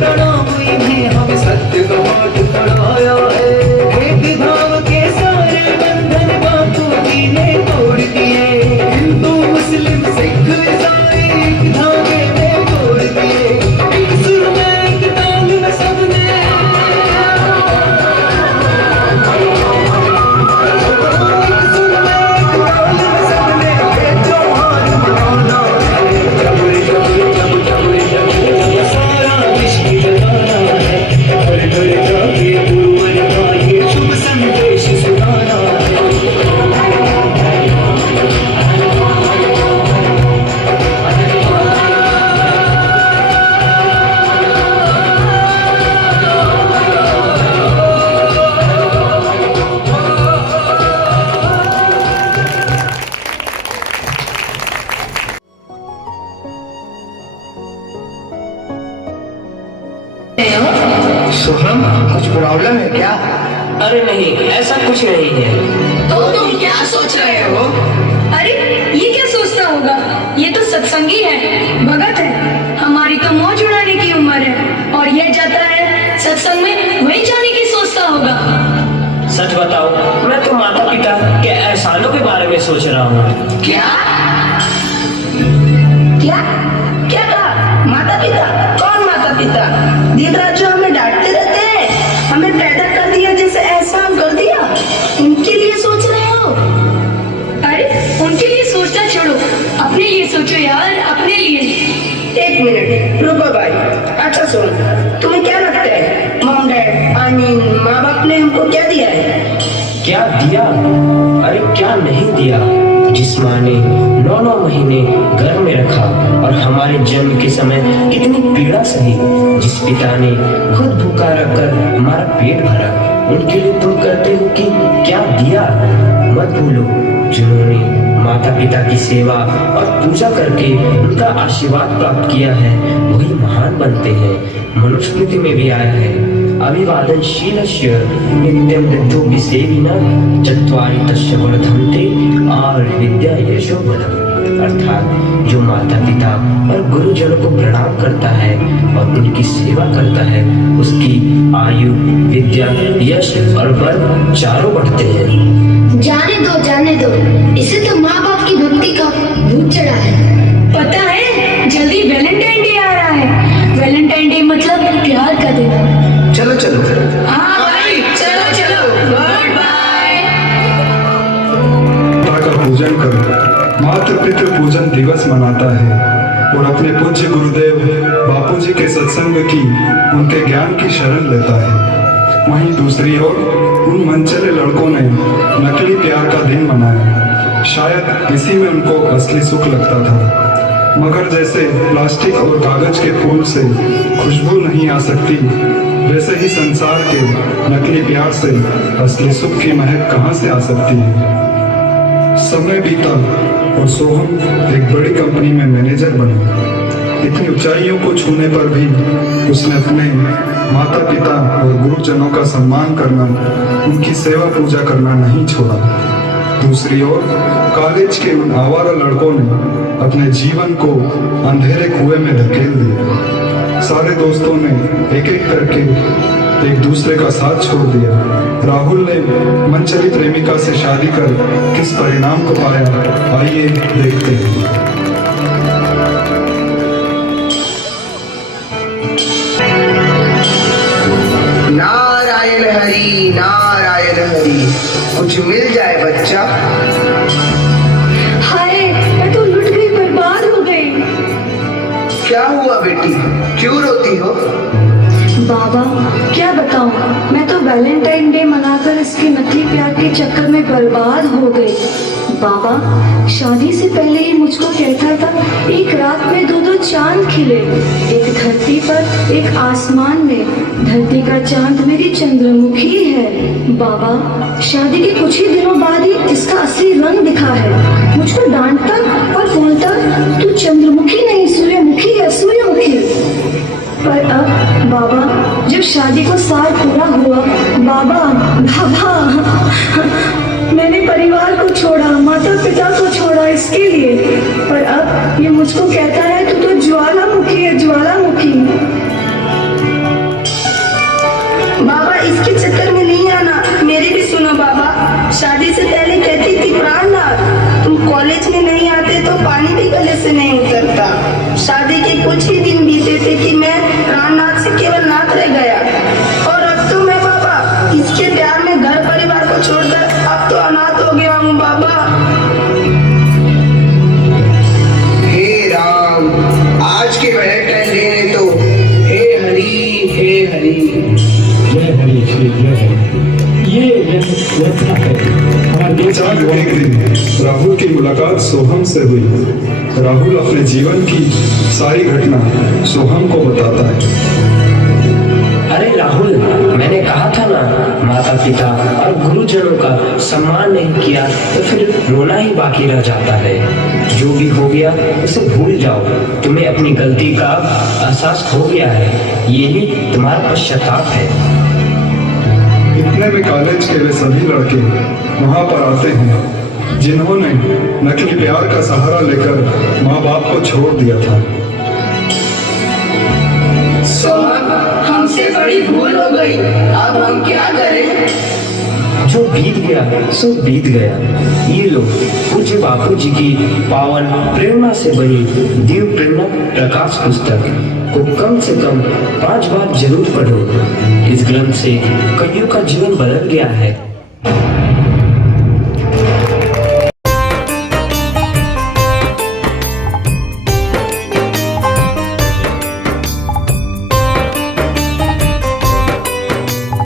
तड़ा हुई है, हमें सत्य का पाठ पढ़ाया है। भेदभाव के सारे बंधन बापूजी ने तोड़ दिए, हिंदू मुस्लिम सिख ईसाई एक धागे में तोड़ दिए। एक सुर में एक ताल में सबने, एक सुर में एक ताल में सबने ये त्योहार मनाना है। जब सारा विश्व जगाना है, घर घर जाके गुरुवर का ये शुभ संदेश सुनाना है। सोहम, कुछ प्रॉब्लम है क्या? अरे नहीं, ऐसा कुछ नहीं है। तो तुम क्या सोच रहे हो? अरे ये क्या सोचता होगा, ये तो सत्संगी है, भगत है। हमारी तो मौज उड़ाने की उम्र है और ये जाता है सत्संग में, वही जाने की सोचता होगा। सच बताओ, मैं तो माता पिता के एहसानों के बारे में सोच रहा हूँ। क्या क्या क्या कहा? माता पिता? कौन माता पिता? दिन रात जो हमें डांटते रहते हैं, हमें पैदा कर दिया, जैसे एहसान कर दिया, उनके लिए सोच रहे हो? अरे उनके लिए सोचना छोड़ो, अपने लिए सोचो यार, अपने लिए। एक मिनट रुको भाई। अच्छा सुन, तुम्हें क्या लगता है मॉम डैड आई मीन माँ बाप ने हमको क्या दिया है? क्या दिया? अरे क्या नहीं दिया। जिस माँ ने 9 महीने घर में रखा और हमारे जन्म के समय कितनी पीड़ा सही, जिस पिता ने खुद भूखा रखकर हमारा पेट भरा, उनके लिए तुम कहते हो कि क्या दिया? मत भूलो, जिन्होंने माता पिता की सेवा और पूजा करके उनका आशीर्वाद प्राप्त किया है, वही महान बनते हैं। मनुस्मृति में भी आया है, अभिवादनशीलस्य नित्यं मृत्युर्विसेविनः चत्वारि तस्य वर्धन्ते आयुर्विद्या यशोबलम्। अर्थात जो माता पिता और गुरुजनों को प्रणाम करता है और उनकी सेवा करता है, उसकी आयु, विद्या, यश और बल चारों बढ़ते हैं। जाने दो, इसे तो माँ बाप की भक्ति का भूत चढ़ा है। पता है जल्दी वैलेंटाइन डे आ रहा है। वैलेंटाइन डे मतलब प्यार का दिन। चलो चलो। हाँ भाई, चलो चलो, गुड बाय। पिता का पूजन करो। मातृ पितृ पूजन दिवस मनाता है और अपने पूज्य गुरुदेव बापूजी के सत्संग की, उनके ज्ञान की शरण लेता है। वहीं दूसरी ओर उन मनचले लड़कों ने नकली प्यार का दिन मनाया। शायद इसी में उनको असली सुख लगता था। मगर जैसे प्लास्टिक और कागज के फूल से खुशबू नहीं आ सकती, वैसे ही संसार के नकली प्यार से असली सुख की महक कहाँ से आ सकती है। समय बीता और सोहम एक बड़ी कंपनी में मैनेजर बना। इतनी ऊंचाइयों को छूने पर भी उसने अपने माता पिता और गुरुजनों का सम्मान करना, उनकी सेवा पूजा करना नहीं छोड़ा। दूसरी ओर कॉलेज के उन आवारा लड़कों ने अपने जीवन को अंधेरे कुएं में धकेल दिया। सारे दोस्तों ने एक एक करके एक दूसरे का साथ छोड़ दिया। राहुल ने मनचली प्रेमिका से शादी कर किस परिणाम को पाया, आइए देखते हैं। नारायण हरि नारायण हरि। कुछ मिल जाए बच्चा। हाय, मैं तो लुट गई, बर्बाद हो गई। क्या हुआ बेटी, क्यों रोती हो? बाबा क्या बताऊं, मैं तो वैलेंटाइन डे मनाकर इसके नकली प्यार के चक्कर में बर्बाद हो गई। बाबा शादी से पहले ही मुझको कहता था एक रात में 2 चांद खिले, एक धरती पर एक आसमान में। धरती का चांद मेरी चंद्रमुखी है। बाबा शादी के कुछ ही दिनों बाद ही इसका असली रंग दिखा है। मुझको डांटता और बोलता तू चंद्रमुखी नहीं सूर्यमुखी है, सूर्यमुखी। पर अब बाबा जब शादी को साल पूरा हुआ, बाबा मैंने परिवार को छोड़ा, माता पिता को छोड़ा इसके लिए। पर अब ये मुझको कहता है तू तो ज्वालामुखी है, ज्वालामुखी। शादी से पहले कहती थी प्राणनाथ तुम कॉलेज में नहीं आते तो पानी भी गले से नहीं उतरता। शादी के कुछ ही दिन बीते थे कि मैं प्राणनाथ से केवल नाथ रह गया, और अब तो मैं बाबा इसके प्यार में घर परिवार को छोड़कर अब तो अनाथ हो गया हूँ बाबा। हे राम, आज के वैलेंटाइन डे ने तो हे हरि हे हरि। जय हरि श्री जय हरि। ये व्यथा है हमारे अचानक एक दिन राहुल की मुलाकात सोहम से हुई। राहुल अपने जीवन की सारी घटना सोहम को बताता है। अरे राहुल, मैंने कहा था ना, माता पिता और गुरुजनों का सम्मान नहीं किया तो फिर रोना ही बाकी रह जाता है। जो भी हो गया उसे भूल जाओ। तुम्हें अपनी गलती का एहसास हो गया है, यही तुम्हारा पश्चाताप है। इतने में कॉलेज के वे सभी लड़के वहां पर आते हैं जिन्होंने नकली प्यार का सहारा लेकर माँ बाप को छोड़ दिया था। सोहम, हमसे बड़ी भूल हो गई, अब हम क्या करें? जो बीत गया सो बीत गया। ये लो पूज्य बापू जी की पावन प्रेरणा से बनी दिव्य प्रेरणा प्रकाश पुस्तक को कम से कम 5 बार जरूर पढ़ो। इस ग्रंथ से कईयों का जीवन बदल गया है।